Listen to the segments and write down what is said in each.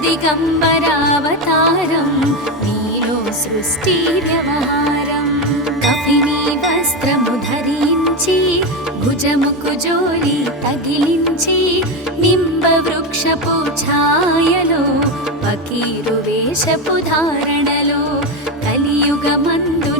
దత్త దిగంబరావతారం నీలో సృష్టి వ్యవహారం. కఫిని వస్త్రము ధరించి భుజముకు జోలి తగిలించి నింబ వృక్షపు ఛాయలో పకీరు వేషపు ధారణలో కలియుగమందున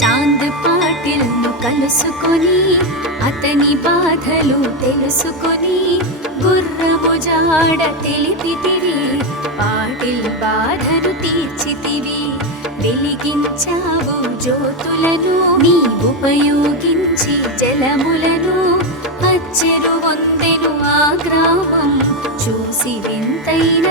చాంద్ పాటిల్ను కలుసుకొని అతని బాధలు తెలుసుకొని గుర్రము జాడ తెలిపితివి పాటిల్ బాధను తీర్చితివి. వెలిగించావు జ్యోతులను నీ ఉపయోగించి జలములను అచ్చెరు వందెను ఆ గ్రామం చూసి వింతైన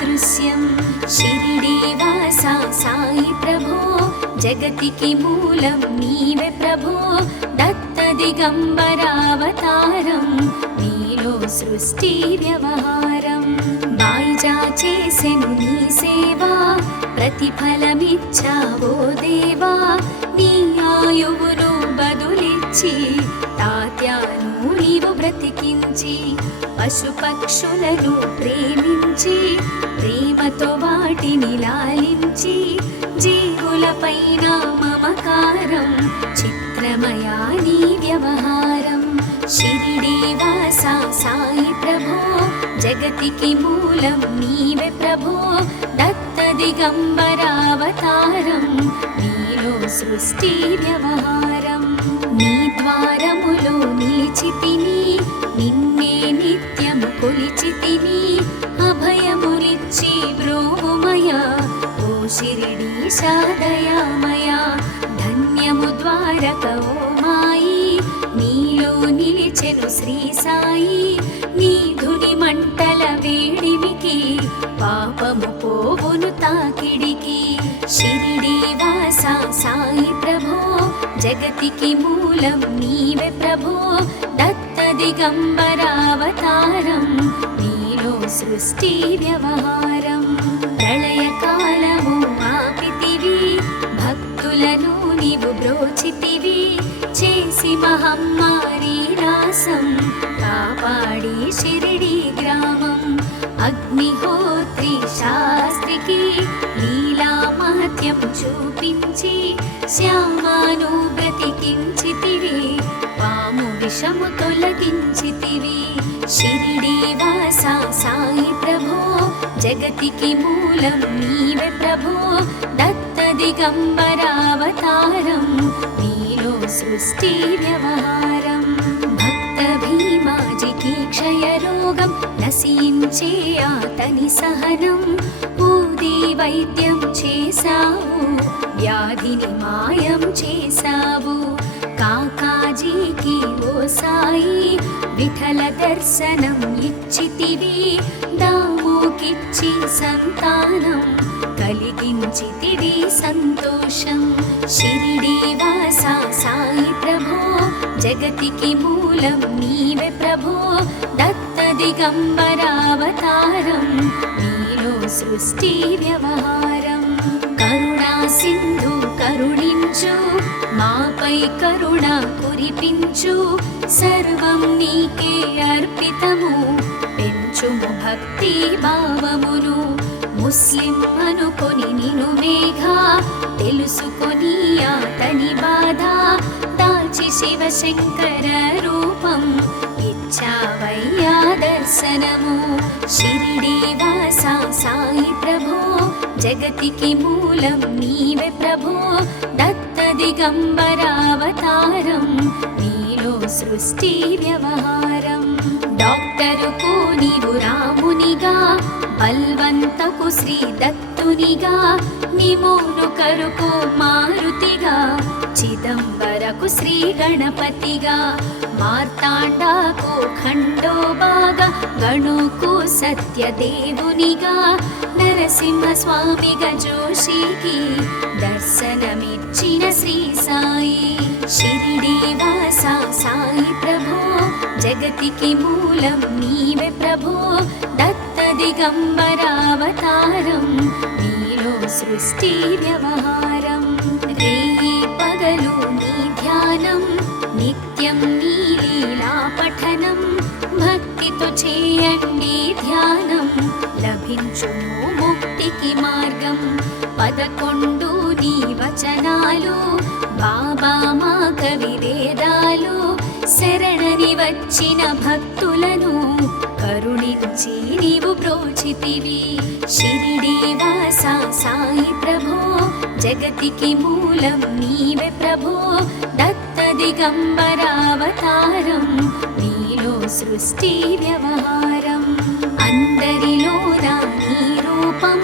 దృశ్యం. షిరిడి వాసా సాయి ప్రభో జగతికి మూలం నీవే ప్రభో. దత్త దిగంబరావతారం నీలో సృష్టి వ్యవహారం. బాయిజా చేసెను నీ సేవా ప్రతిఫలమిచ్చావో దేవా. నీ ఆయువును బదులిచ్చి తాత్యా నీవు బ్రతికించి పశుపక్షులను ప్రేమించి ప్రేమతో వాటిని లాలించి జీవులపైన మమకారం చిత్రమయా నీ వ్యవహారం. షిరిడి సాయి ప్రభో జగతికి మూలం నీవే ప్రభో దత్త దిగంబరావతారం నీలో సృష్టి వ్యవహారం. నీ ద్వారములో నిలిచితిని నిన్నే నిత్యము కొలిచితిని అభయములిచ్చి బ్రోమయా ఓ శిరిడి శాదయామయా ధన్యము ద్వారక ఓ మాయి నీలో నిలిచెను శ్రీ సాయి నీ ధుని మంటల జగతికి మూలం నీవే ప్రభో. దత్త దిగంబరావతారం నీలో సృష్టి వ్యవహారం. ప్రళయకాలము మాపితివి భక్తులను నీవు బ్రోచితివి. చేసి మహమ్మారి రాసం. జగతికి మూలం నీవే ప్రభు. దత్త దిగంబరావతారం నీలో సృష్టి వ్యవహారం. భక్త భీమాజికి క్షయరోగం నశించే అతని సహనం. ఊది వైద్యం చేశావు వ్యాధిని మాయం చేశావు. కాకాజీకి ఓ సాయి విఠల దర్శనం ఇచ్చితివి. దా ఇచ్చి సంతానం కలిగించితివి సంతోషం. షిరిడి వాస సాయి ప్రభో జగతికి మూలం నీవే ప్రభో. దత్త దిగంబరావతారం నీలో సృష్టి వ్యవహారం. కరుణా సింధు కరుణించు మాపై కరుణ కురిపించు. సర్వం నీకే అర్పితము పెంచుము భక్తి భావమును. ముస్లిం అనుకొని నిను మేఘ తెలుసుకొని అతని బాధ. దాల్చి శివశంకర రూపం ఇచ్చావయ్యా దర్శనము. షిరిడి వాస సాయి ప్రభో జగతికి మూలం నీవే ప్రభో. దత్త దిగంబరావతారం నీలో సృష్టి వ్యవహారం. డాక్టరుకు నీవు రామునిగా బల్వంతకు శ్రీ దత్తునిగా నిమోను కరుకు మారుతిగా చిదంబరకు శ్రీ గణపతిగా మార్తాండాకు ఖండోబాగా గణుకు సత్యదేవునిగా నరసింహ స్వామిగా జోషికి దర్శనమిచ్చిన శ్రీ సాయి. షిరిడి వాస సాయి జగతికి మూలం నీవే ప్రభో దత్త దిగంబరావతారం నీలో సృష్టి వ్యవహారం రేయి పగలు నీ ధ్యానం నిత్యం నీ లీలా పఠనం భక్తితో చేయండి ధ్యానం లభించు ముక్తికి మార్గం పదకొండు నీ వచనాలు బాబా మా కవి వేదాలు శరణని వచ్చిన భక్తులను కరుణించి నీవు ప్రోచితివి. షిరిడి వాస సాయి ప్రభో జగతికి మూలం నీవే ప్రభో. దత్త దిగంబరావతారం నీలో సృష్టి వ్యవహారం. అందరిలో నీ రూపం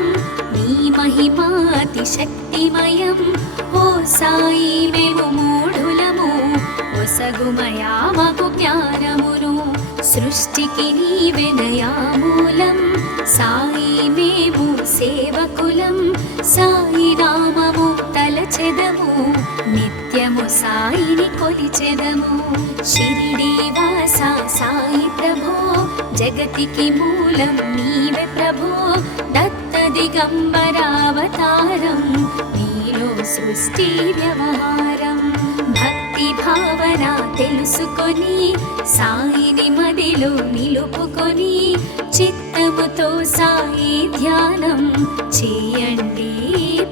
మహిమాతి శక్తిమయం. ఓ సాయి మేము మూఢులము. ఒసగుమయా మాకు జ్ఞానమును. సృష్టికి నీవెనయా మూలం సాయి మేము సేవకులం. సాయి నామము తలచెదము. నిత్యము సాయిని కొలిచెదము. షిరిడి వాస సాయి ప్రభో. జగతికి మూలం నీవే ప్రభో. దత్త దిగంబరావతారం నీలో సృష్టి వ్యవహారం. భక్తి భావన తెలుసుకొని సాయిని మదిలో నిలుపుకొని చిత్తముతో సాయి ధ్యానం చేయండి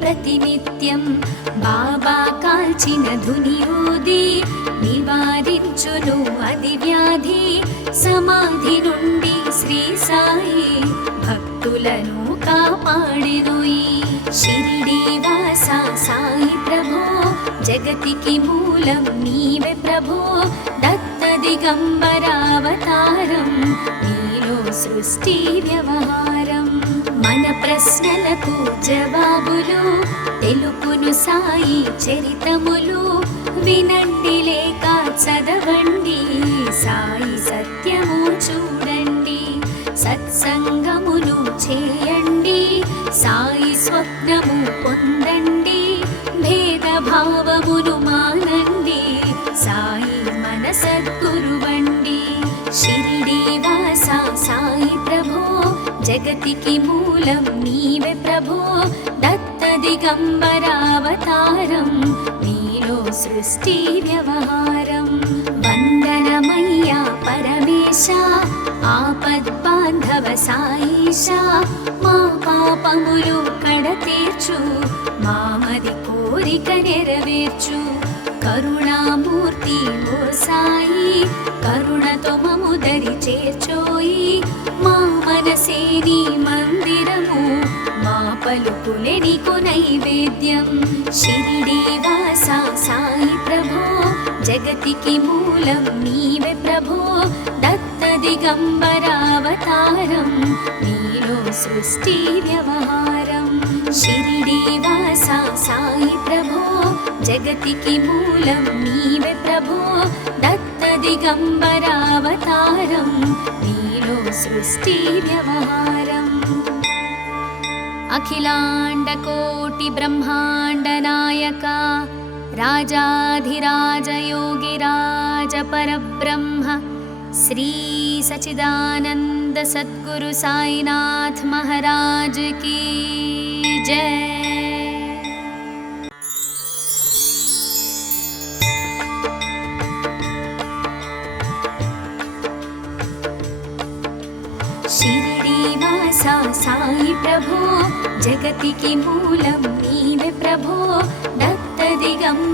ప్రతినిత్యం. బాబా కాల్చిన ధుని నివారించును అది వ్యాధి. సమాధి నుండి శ్రీ సాయి భక్తులను కాపాడెను ఈ వాస. సాయి ప్రభో జగతికి మూలం నీవే ప్రభో. దత్త దిగంబరావతారం నీలో సృష్టి వ్యవహారం. మన ప్రశ్నలకు జవాబులు తెలుపును సాయి చరితములు. వినండి లేక చదవండి సాయి సత్యము చూడండి. సత్సంగమును చే జగతికి మూలం నీవే ప్రభో. దత్త దిగంబరావతారం నీలో సృష్టి వ్యవహారం. వందనమయ్యా పరమేశ ఆపద్ బాంధవ సాయిష మా పాపములు కడతీర్చు మామది కోరిక నెరవేర్చు. కరుణామూర్తి ఓ సాయి కరుణతో మము దరి చేర్చోయి. మా మనసే నీ మందిరము మా పలుకులే నీకు నైవేద్యం. షిరిడి వాస సాయి ప్రభో జగతికి మూలం నీవే ప్రభో. దత్త దిగంబరావతారం నీలో సృష్టి వ్యవహారం. श्रीदेवासाई प्रभो जगति किमूलं नीव प्रभो दत्तदिगम्बरावतारं नीलो सृष्टिव्यवहारम् अखिलाण्डकोटिब्रह्माण्डनायका राजाधिराजयोगिराजपरब्रह्म श्रीसचिदानन्दसद्गुरु सायिनाथमहाराज की। जय। షిరిడి వాస సాయి ప్రభో జగతికి మూలం నీవే ప్రభో దత్త దిగంబరావతారం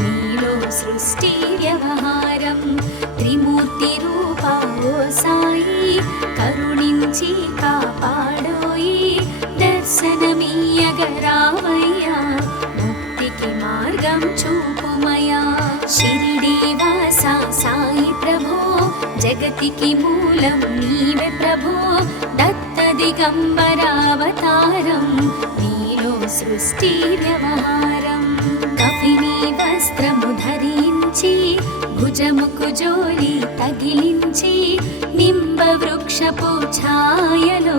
నీలో సృష్టి వ్యవహారం త్రిమూర్తి దర్శనమీయగరావయ్యా ముక్తికి మార్గం చూపుమయా శిరిడీవాస సాయి ప్రభో జగతికి మూలం నీవే ప్రభో. దత్త దిగంబరావతారం నీలో సృష్టి వ్యవహారం. కపిని వస్త్రము ధరించి భుజముకు జోలి తగిలించి నింబ వృక్షపు ఛాయలో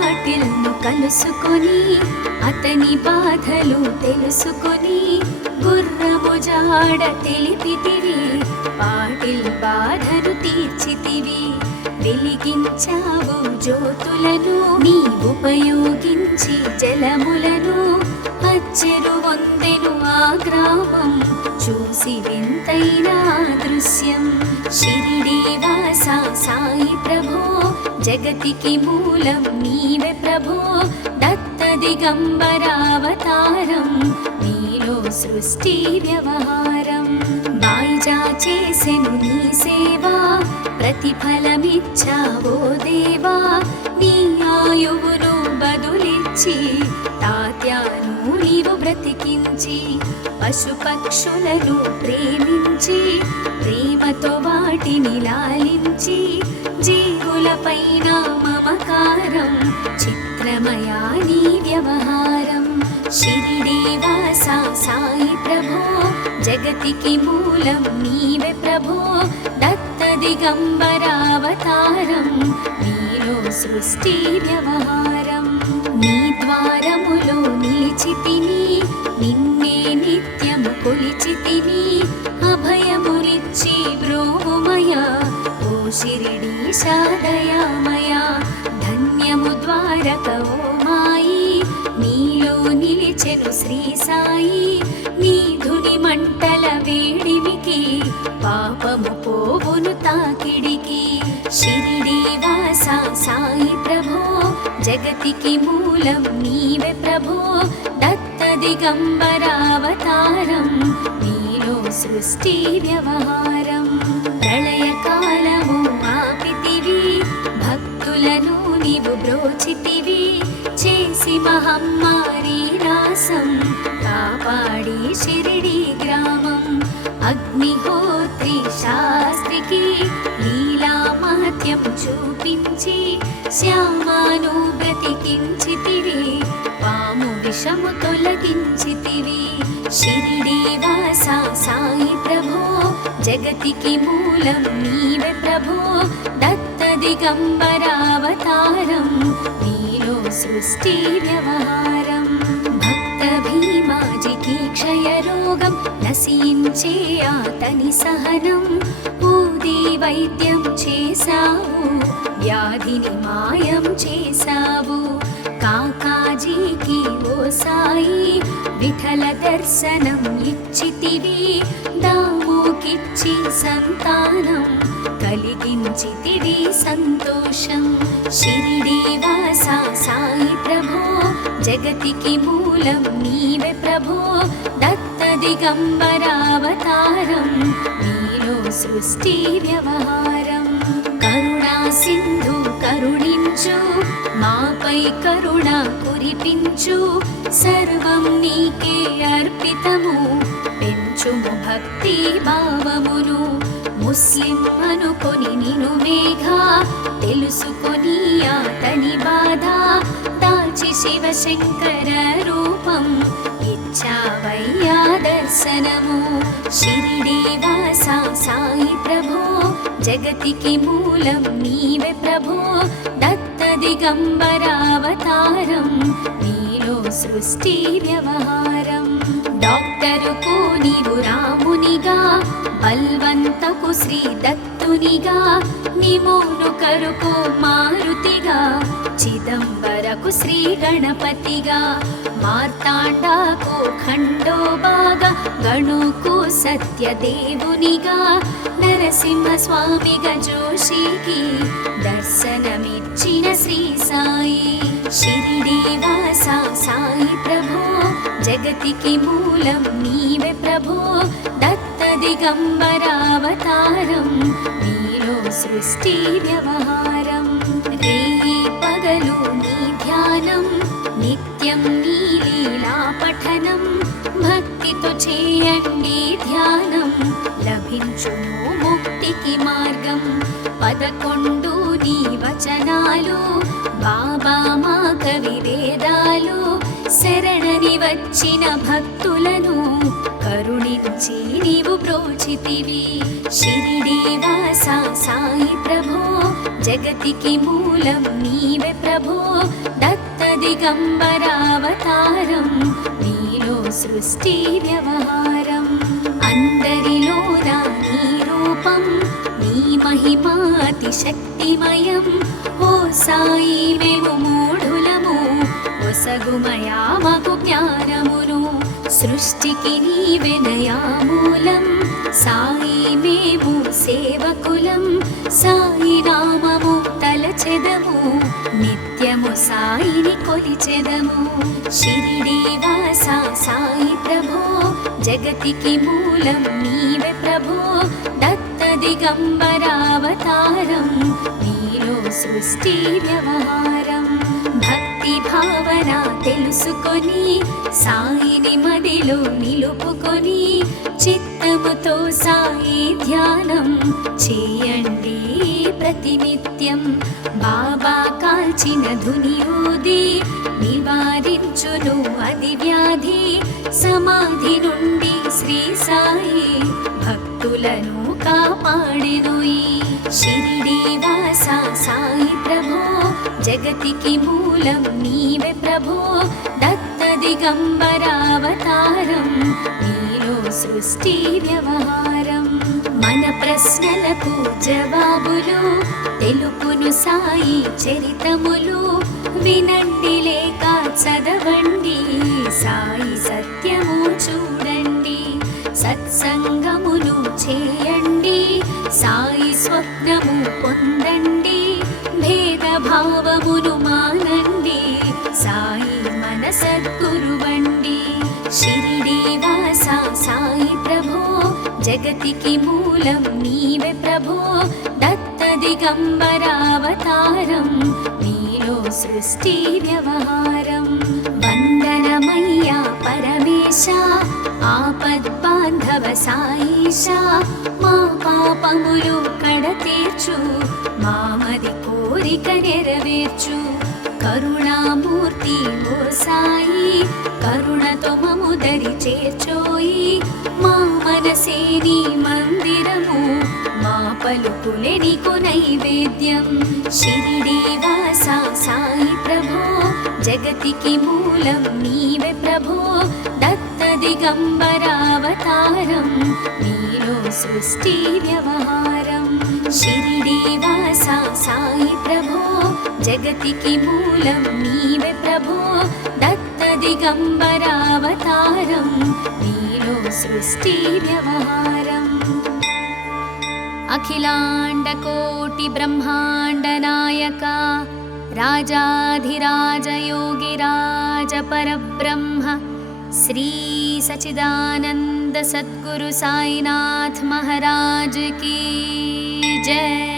కలుసుకొని అతని బాధలు తెలుసుకొని గుర్రము జాడ తెలిపితివి పాటిల్ బాధను తీర్చితివి. వెలిగించావు జ్యోతులను నీ ఉపయోగించి జలములను అచ్చెరు వందెను ఆ గ్రామం చూసి వింతైనా దృశ్యం. షిరిడి వాస సాయి ప్రభో జగతికి మూలం నీవే ప్రభో. దత్త దిగంబరావతారం నీలో సృష్టి వ్యవహారం. బాయిజా చేసెను నీ సేవా ప్రతిఫలమిచ్చావో దేవా. నీ ఆయువును బదులిచ్చి తాత్యాను నీవు బ్రతికించి పశుపక్షులను ప్రేమించి ప్రేమతో వాటిని లాలించి జీవులపైన మమకారం చిత్రమయా నీ వ్యవహారం. షిరిడి సాయి ప్రభో జగతికి మూలం నీవే ప్రభో దత్త దిగంబరావతారం. నీలో సృష్టి వ్యవహారం. నీ ద్వారములో నిలిచితిని నిన్నే నిత్యము కొలిచితిని అభయములిచ్చి బ్రోమయా ఓ శిరిడి శాదయామయా ధన్యము ద్వారక ఓ మాయి నీలో నిలిచెను శ్రీ సాయి నీ ధుని మంటల వేడిమికి పాపము పోవును తాకిడికి షిరిడి వాస సాయి ప్రభో జగతికి మూలం నీవే ప్రభో. దత్త దిగంబరావతారం నీలో సృష్టి వ్యవహారం. ప్రళయకాలము ఆపితివి భక్తులను నీవు బ్రోచితివి. చేసి మహమ్మారి రాసం కాపాడి షిరిడి గ్రామం. అగ్నిహోత్రి శాస్త్రికి మహత్యం చూపించి శ్యామాను బ్రతికించితివి పాము విషము తొలగించితివి. షిరిడి వాస సాయి ప్రభో జగతికి మూలం నీవే ప్రభో. దత్త దిగంబరావతారం నీలో సృష్టి వ్యవహారం. భక్త భీమాజికి క్షయరోగం నశించే అతని సహనం. వ్యాధి వైద్యం చేశావు వ్యాధిని మాయం చేశావు కాకాజీకి ఓ సాయి విఠల దర్శనం ఇచ్చితివి దాముకిచ్చి సంతానం కలిగించితివి సంతోషం. శిరిడీవాస సాయి ప్రభో జగతికి మూలం నీవే ప్రభో దత్త దిగంబరావతారం నీ సృష్టి వ్యవహారం కరుణా సింధు కరుణించు మాపై కరుణ కురిపించు. సర్వం నీకే అర్పితము పెంచుము భక్తి భావమును. ముస్లిం అనుకొని నిను మేఘ తెలుసుకొని అతని బాధ. దాచి శివశంకర రూపం ఇచ్చావయ్యా దర్శనము. షిరిడి వాస సాయి ప్రభో. జగతికి మూలం నీవే ప్రభో. దత్త దిగంబరావతారం నీలో సృష్టి వ్యవహారం. డాక్టరుకు నీవు రామునిగా బల్వంతకు శ్రీ దత్తునిగా నిమోను కరుకు మారుతిగా చిదంబరకు శ్రీ గణపతిగా. మార్తాండాకు ఖండోబాగా గణుకు సత్యదేవునిగా నరసింహ స్వామిగా జోషికి దర్శనమిచ్చిన శ్రీ సాయి. షిరిడీవాస సాయి ప్రభో జగతికి మూలం నీవే ప్రభో దత్త దిగంబరావతారం నీలో సృష్టి వ్యవహారం. రే పగలు నీ ధ్యానం నిత్యం నీ లీలా పఠనం. భక్తితో చేయండి ధ్యానం లభించును ముక్తికి మార్గం. పదకొండు నీ వచనాలు బాబా మా కవి వేదాలు శరణని వచ్చిన భక్తులను కరుణించి నీవు బ్రోచితివి షిరిడీవాస సాయి ప్రభో జగతికి మూలం నీవే ప్రభో. దత్త దిగంబరావతారం నీలో సృష్టి వ్యవహారం. అందరిలోన నీ రూపం నీ మహిమాతి శక్తిమయం ఓ సాయి మేము మూఢులము ఒసగుమయా మాకు జ్ఞానమును. సృష్టికి నీవే నయామూలం సాయి మేము సేవకులం. సాయి నామము తలచెదము. నిత్యము సాయిని కొలిచెదము. షిరిడీవాస సాయి ప్రభో జగతికి మూలం నీవే ప్రభో. దత్త దిగంబరావతారం నీలో సృష్టి వ్యవహారం. భక్తి భావన తెలుసుకొని సాయి మదిలో నిలుపుకొని చిత్తముతో సాయి ధ్యానం చేయండి ప్రతినిత్యం. బాబా కాల్చిన ధుని ఊది నివారించును అది వ్యాధి సమాధి నుండి శ్రీ సాయి భక్తులను కాపాడెను ఈ షిరిడీవాస సాయి ప్రభో. జగతికి మూలం నీవే ప్రభో. దత్త దిగంబరావతారం నీలో సృష్టి వ్యవహారం మన ప్రశ్నలకు జవాబులు తెలుపును సాయి చరితములు వినండి లేక చదవండి సాయి సత్యము చూడండి సత్సంగమును చేయండి సాయి స్వప్నము పొందండి భేదభావమును మానండి సాయి మన సాయి ప్రభో జగతికి మూలం నీవే ప్రభో దత్త దిగంబరావతారం నీలో సృష్టి వ్యవహారం. వందనమయ్యా పరమేశ ఆపద్బాంధవ సాయిష మా పాపములు కడతీర్చు మామది కోరిక నెరవేర్చు. కరుణామూర్తి ఓ సాయి కరుణతో మము దరి చేర్చోయి. మా మనసేని మందిరము మా పలుకులే నీకు నైవేద్యం. షిరిడీవాస సాయి ప్రభో జగతికి మూలం నీవే ప్రభో. దత్త దిగంబరావతారం నీలో సృష్టి వ్యవహారం. श्रीदेवासाई प्रभो जगति मूलं किमूलं प्रभो दत्तदिगम्बरावतारं नीलो सृष्टिव्यवहारम् अखिलाण्डकोटिब्रह्माण्डनायका राजाधिराजयोगिराजपरब्रह्म श्रीसचिदानन्दसद्गुरु महाराज की। जय